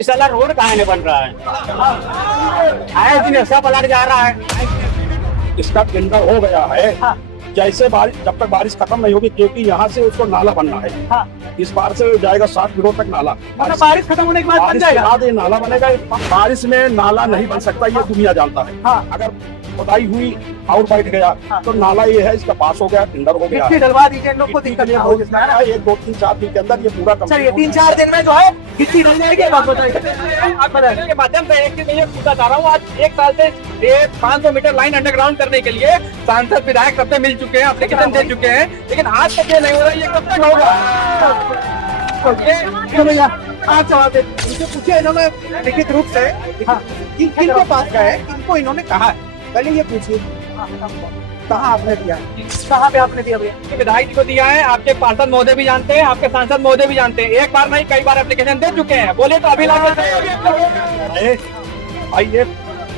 साला रोड कहाँ नहीं बन रहा है? आए दिन ऐसा पलट जा रहा है। इसका टेंडर हो गया है। हाँ। जैसे बारिश, जब तक बारिश खत्म नहीं होगी, क्योंकि यहाँ से उसको नाला बनना है। हाँ। इस बार से जाएगा 60 किलो तक नाला। मतलब बारिश खत्म होने के बाद बन बारिश के जाएगा। बाद ये नाला बनेगा। बारिश में नाला नहीं बन सकता, ये दुनिया जानता है। हाँ। अगर खुदाई हुई और बैठ गया हाँ। तो नाला ये है, इसका पास हो गया, टेंडर हो गया। गिट्टी डलवा दीजिए, इन लोग को दिक्कत ना हो जिसमें। 1, 2, 3, 4 दिन के अंदर ये पूरा सर ये 3-4 दिन में जो है गिट्टी डल जाएगी। बात बताइए। आप बताइए के माध्यम से एक चीज मैं ये पूछना चाह रहा हूँ, आज 1 साल से ये 500 मीटर लाइन अंडरग्राउंड करने के लिए सांसद विधायक सबसे मिल चुके हैं, एप्लीकेशन दे चुके हैं, लेकिन आज तक ये नहीं हो रहा। ये कब तक होगा? भैया आप जवाब दे। इनसे पूछे इन्होंने लिखित रूप से किनके पास गए, किनको इन्होंने कहा है, पहले ये पूछिए कहाँ आपने दिया है? कहाँ पे आपने दिया भैया? विधायक जी को दिया है, आपके पार्षद महोदय भी जानते हैं, आपके सांसद महोदय भी जानते हैं। एक बार नहीं कई बार एप्लीकेशन दे चुके हैं। बोले तो अभी भाई ये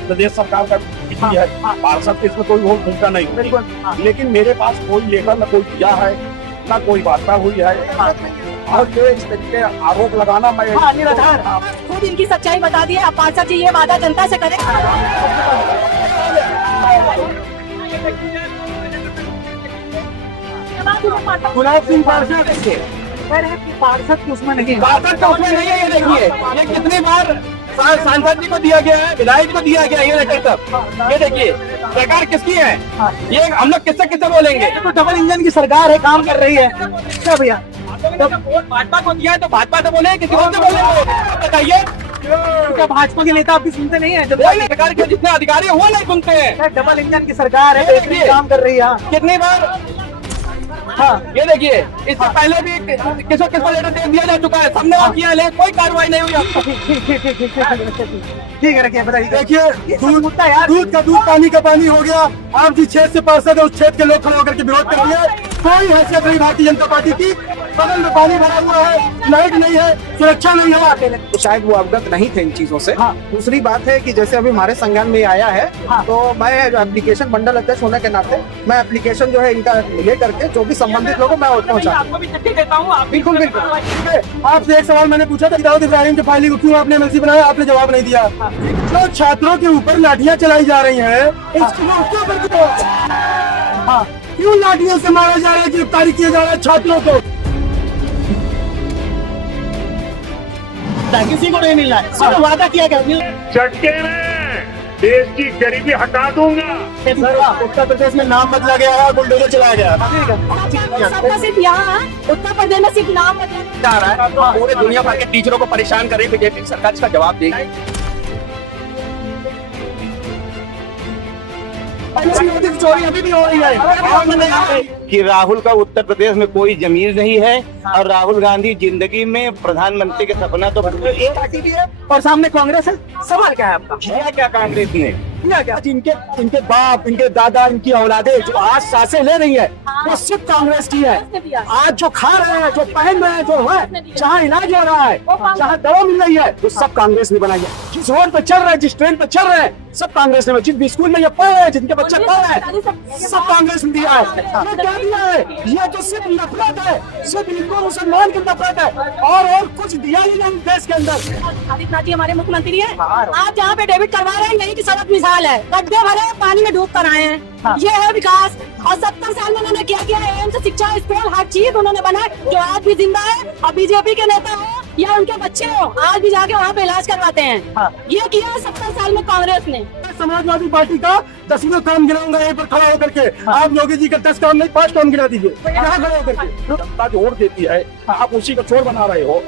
प्रदेश सरकार का विधि है। पार्षद के इसमें कोई भूमिका नहीं है। लेकिन मेरे पास कोई लेकर न कोई दिया है, न कोई वार्ता हुई है। और ये इस तरीके आरोप लगाना, मैं निराधार। खुद इनकी सच्चाई बता दी है। अब पार्षद जी ये वादा जनता से करें। गुलाब सिंह पार्षद पार्षद उसमें नहीं है। पार्षद तो उसमें नहीं है। ये देखिए, ये कितनी बार सांसद जी को दिया गया है, विधायक जी को दिया गया है। ये लेटर सब, ये देखिए सरकार किसकी है? ये हम लोग किससे किससे बोलेंगे? ये तो डबल इंजन की सरकार है, काम कर रही है। क्या भैया? वोट भाजपा को दिया है तो भाजपा से बोले, किसी और से बोले? बताइए। क्या भाजपा के नेता आपकी सुनते नहीं है? वही सरकार के जितने अधिकारी है वो नहीं सुनते हैं। डबल इंजन की सरकार है, बेहतरीन काम कर रही है। कितनी बार? हाँ, ये देखिए, इससे पहले भी किसको लेटर दे दिया जा चुका है, सबने और किया, लेकिन कोई कार्रवाई नहीं हुई अब तक। ठीक है, रखिए बताइए। देखिए मुद्दा यार, दूध का दूध पानी का पानी हो गया। आप जिस क्षेत्र से पार्षद है उस क्षेत्र के लोग खड़े होकर के विरोध कर दिए। कोई हैसियत नहीं भारतीय जनता पार्टी की। बगल में पानी भरा हुआ है, लाइट नहीं है, सुरक्षा नहीं है। तो शायद वो अवगत नहीं थे इन चीजों से। हाँ। दूसरी बात है कि जैसे अभी हमारे संज्ञान में आया है, हाँ। तो मैं जो एप्लीकेशन मंडल अध्यक्ष होने के नाते मैं एप्लीकेशन जो है इनका ले करके जो भी संबंधित लोगों मैं पहुंचा। आपको भी चिट्ठी देता हूँ। आप बिल्कुल बिल्कुल। आपसे एक सवाल मैंने पूछा था कि दाऊद इब्राहिम की फाइलिंग क्यों आपने एमएलसी बनाया, आपने जवाब नहीं दिया। जो छात्रों के ऊपर लाठियां चलाई जा रही हैं, उसके ऊपर क्यों लाठियों से मारा जा रहा है, गिरफ्तारी किया जा रहा है छात्रों को? किसी को नहीं मिल रहा है। सब वादा किया गया। झटके में देश की गरीबी हटा दूंगा। उत्तर प्रदेश में नाम बदला गया है, बुलडोजर चलाया गया है। सबका सिर्फ यहाँ उत्तर प्रदेश में सिर्फ नाम बदला जा रहा है, तो पूरे दुनिया भर के टीचरों को परेशान कर रही बीजेपी सरकार, इसका जवाब देगी। चोरी अभी भी हो रही है। कि राहुल का उत्तर प्रदेश में कोई जमीन नहीं है और राहुल गांधी जिंदगी में प्रधानमंत्री के सपना तो एक पार्टी भी है और सामने कांग्रेस है। सवाल क्या है आपका? किया क्या कांग्रेस ने? आज इनके बाप, इनके दादा, इनकी औलादे जो आज सांसें ले रही है, वो सिर्फ कांग्रेस की है। आज जो खा रहे हैं, जो पहन रहे हैं, जो है, जहाँ इलाज हो रहा है, जहाँ दवा मिल रही है, वो सब कांग्रेस ने बनाई है। जिस रोड पे चल रहे हैं, जिस ट्रेन पे चल रहे हैं, सब कांग्रेस ने, जिस स्कूल में ये पढ़ रहे हैं, जिनके बच्चे पढ़ रहे हैं, सब कांग्रेस ने दिया है। ये क्या दिया है? ये तो सिर्फ नफरत है, सिर्फ हिंदू मुसलमान की नफरत है, और कुछ दिया ही नहीं देश के अंदर। आदित्यनाथ जी हमारे मुख्यमंत्री हैं। आप जहाँ पे डेबिट करवा रहे हैं यही की सड़क मिसाल है। गड्ढे भरे पानी में डूब कर आए हैं। ये है विकास। और 70 साल में उन्होंने क्या किया? एम्स, शिक्षा, स्कूल, हर चीज उन्होंने बनाया जो आज भी जिंदा है। और बीजेपी के नेता हो या उनके बच्चे हो, आज भी जाके वहाँ पे इलाज करवाते हैं। ये किया 70 साल में कांग्रेस ने। समाजवादी पार्टी का 10वां काम गिनाऊंगा यहीं पर खड़ा होकर के। आप योगी जी का 10 काम नहीं, 5 काम गिना दीजिए यहाँ खड़े होकर के। जनता जो वोट देती है, आप उसी का चोर बना रहे हो।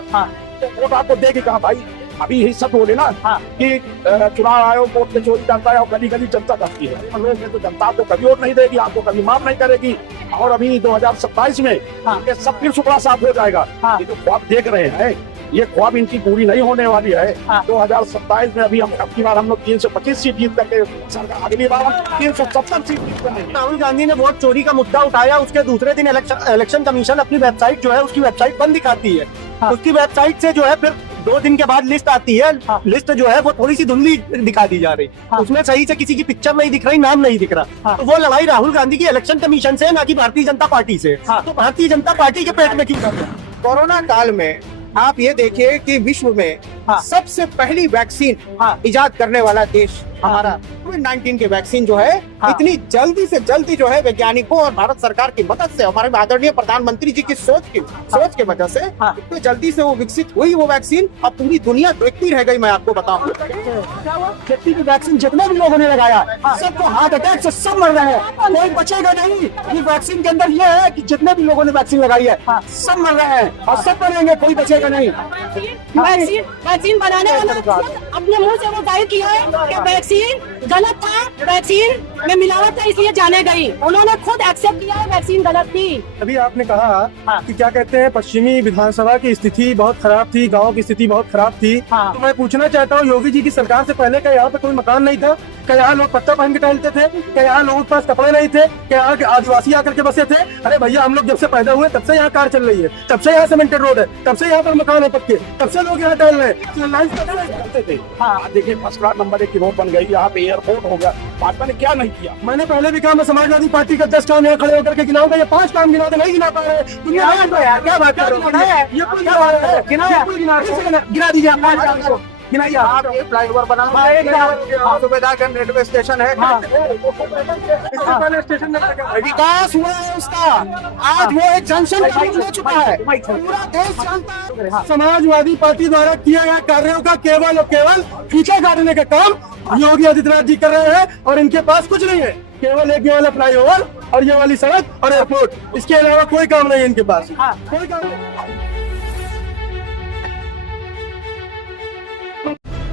तो वोट आपको देगी कहाँ भाई? अभी यही सब बोले ना कि चुनाव आयोग वोट में चोरी करता है और गली गली जनता करती है। लोग हैं तो जनता आपको कभी वोट नहीं देगी, आपको कभी माफ नहीं करेगी। और अभी 2027 में ये सब फिर सुपड़ा साफ हो जाएगा। ये जो ख्वाब देख रहे हैं, ये ख्वाब इनकी पूरी नहीं होने वाली है। 2027 में अभी अब की बार हम लोग 325 सीट जीत करके सरकार, अगली बार हम 370 सीट जीत करेंगे। राहुल गांधी ने वोट चोरी का मुद्दा उठाया, उसके दूसरे दिन इलेक्शन कमीशन अपनी वेबसाइट जो है, उसकी वेबसाइट बंद दिखाती है। उसकी वेबसाइट से जो है फिर 2 दिन के बाद लिस्ट आती है। लिस्ट जो है वो थोड़ी सी धुंधली दिखा दी जा रही। उसमें सही से किसी की पिक्चर नहीं दिख रही, नाम नहीं दिख रहा। तो वो लड़ाई राहुल गांधी की इलेक्शन कमीशन से, ना कि भारतीय जनता पार्टी से। तो भारतीय जनता पार्टी के पेट में क्यों कर रहे हैं? कोरोना काल में आप ये देखिए कि विश्व में सबसे पहली वैक्सीन इजाद करने वाला देश हमारा कोविड-19 के वैक्सीन जो है इतनी जल्दी से जल्दी जो है वैज्ञानिकों और भारत सरकार की मदद से, हमारे आदरणीय प्रधानमंत्री जी की सोच के वजह से इतनी जल्दी से वो विकसित हुई वो वैक्सीन। अब पूरी दुनिया देखती रह गई। मैं आपको बताऊं, जितनी भी वैक्सीन जितने भी लोगों ने लगाया सबको हार्ट अटैक से सब मर रहे हैं, कोई बचेगा नहीं। ये वैक्सीन के अंदर ये है कि जितने भी लोगों ने वैक्सीन लगाई है सब मर रहे हैं और सब मरेंगे, कोई बचेगा नहीं। वैक्सीन बनाने वाला अपने मुंह से वो जाहिर किया है कि वैक्सीन गलत था, वैक्सीन में मिलावट था इसलिए जाने गई। उन्होंने खुद एक्सेप्ट किया है वैक्सीन गलत थी। अभी आपने कहा कि क्या कहते हैं पश्चिमी विधानसभा की स्थिति बहुत खराब थी, गांव की स्थिति बहुत खराब थी। तो मैं पूछना चाहता हूँ, योगी जी की सरकार से पहले क्या यहाँ पे कोई मकान नहीं था? क्या यहाँ लोग पत्ता पहन के टहलते थे? क्या यहाँ लोगों के पास कपड़े नहीं थे? क्या यहाँ के आदिवासी आकर के बसे थे? अरे भैया, हम लोग जब से पैदा हुए तब से यहाँ कार चल रही है, तब से यहाँ सीमेंटेड रोड है, तब से यहाँ पर मकान है पक्के, तब से लोग यहाँ टहल रहे हैं। देखिए फर्स्ट क्लास नंबर 1 की रोड बन गई, यहाँ पे एयरपोर्ट हो गया। भाजपा ने क्या नहीं किया? मैंने पहले भी कहा, मैं समाजवादी पार्टी का 10 काम यहाँ खड़े होकर के गिनाऊंगा, ये 5 काम गिना नहीं गिना पा रहे हैं। क्या बात कर रहे हैं? ये कोई गिना दीजिए आप 5 काम को। गिनाइए आप ये फ्लाईओवर बना सुबेदारगंज रेलवे स्टेशन है, विकास हुआ है उसका। आज वो एक जंक्शन हो चुका है, पूरा देश जानता है। समाजवादी पार्टी द्वारा किए गए कार्यों का केवल और केवल पीछे काटने का काम योगी आदित्यनाथ जी कर रहे हैं और इनके पास कुछ नहीं है, केवल एक ये वाला फ्लाईओवर और ये वाली सड़क और एयरपोर्ट, इसके अलावा कोई काम नहीं है इनके पास, कोई काम नहीं।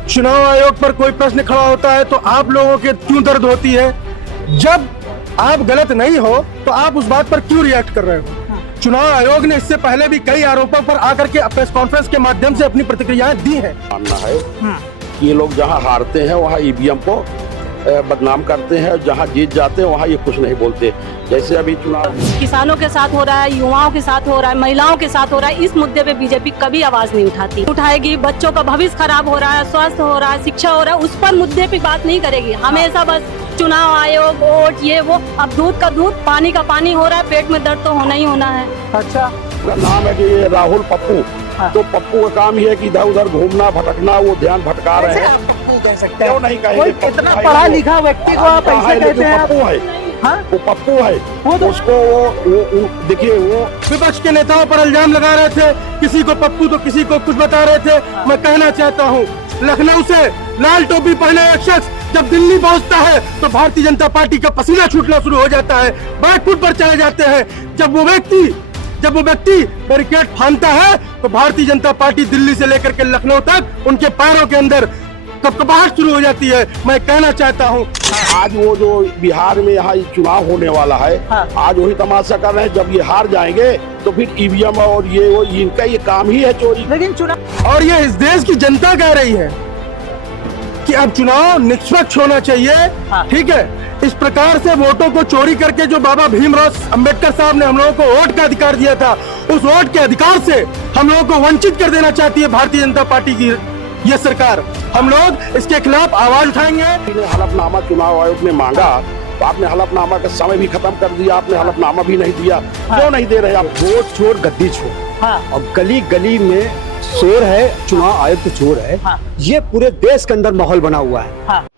चुनाव आयोग पर कोई प्रश्न खड़ा होता है तो आप लोगों के क्यों दर्द होती है? जब आप गलत नहीं हो तो आप उस बात पर क्यों रिएक्ट कर रहे हो? चुनाव आयोग ने इससे पहले भी कई आरोपों पर आकर के प्रेस कॉन्फ्रेंस के माध्यम से अपनी प्रतिक्रियाएं दी हैं। मानना है कि ये लोग जहाँ हारते हैं वहाँ ईवीएम को बदनाम करते हैं, और जहाँ जीत जाते हैं वहाँ ये कुछ नहीं बोलते। जैसे अभी चुनाव किसानों के साथ हो रहा है, युवाओं के साथ हो रहा है, महिलाओं के साथ हो रहा है, इस मुद्दे पे बीजेपी कभी आवाज नहीं उठाएगी। बच्चों का भविष्य खराब हो रहा है, स्वास्थ्य हो रहा है, शिक्षा हो रहा है, उस पर मुद्दे पे बात नहीं करेगी। हमेशा बस चुनाव आयोग, वोट, ये वो। अब दूध का दूध, पानी का पानी हो रहा है, पेट में दर्द तो होना ही होना है। अच्छा, उसका नाम है कि ये राहुल पप्पू। तो पप्पू का काम ही है कि इधर उधर घूमना भटकना, वो ध्यान भटका रहे हैं। कह सकते क्यों नहीं कहेंगे? इतना पढ़ा लिखा व्यक्ति को आप ऐसे कहते हैं? पप्पू है, वो पप्पू है, उसको वो देखिए, वो विपक्ष के नेताओं पर इल्जाम लगा रहे थे, किसी को पप्पू तो किसी को कुछ बता रहे थे। मैं कहना चाहता हूँ, लखनऊ से लाल टोपी पहने एक शख्स जब दिल्ली पहुंचता है तो भारतीय जनता पार्टी का पसीना छूटना शुरू हो जाता है, बैक फुट पर चले जाते हैं। जब वो व्यक्ति बैरिकेड फांदता है तो भारतीय जनता पार्टी दिल्ली से लेकर के लखनऊ तक उनके पैरों के अंदर कपकपाहट शुरू हो जाती है। मैं कहना चाहता हूँ, आज वो जो बिहार में यहाँ चुनाव होने वाला है, आज वही तमाशा कर रहे हैं। जब ये हार जाएंगे तो फिर ईवीएम और ये वो, इनका ये काम ही है चोरी। लेकिन चुनाव, और ये इस देश की जनता कह रही है कि अब चुनाव निष्पक्ष होना चाहिए। ठीक है, इस प्रकार से वोटों को चोरी करके जो बाबा भीमराव अंबेडकर साहब ने हम लोगों को वोट का अधिकार दिया था, उस वोट के अधिकार से हम लोगों को वंचित कर देना चाहती है भारतीय जनता पार्टी की ये सरकार। हम लोग इसके खिलाफ आवाज उठाएंगे। हलफनामा चुनाव आयोग ने मांगा तो आपने हलफनामा का समय भी खत्म कर दिया, आपने हलफनामा भी नहीं दिया। क्यों नहीं दे रहे आप? वोट चोर गद्दी चोर, और गली गली में शोर है, चुनाव आयोग तो चोर है। ये पूरे देश के अंदर माहौल बना हुआ है।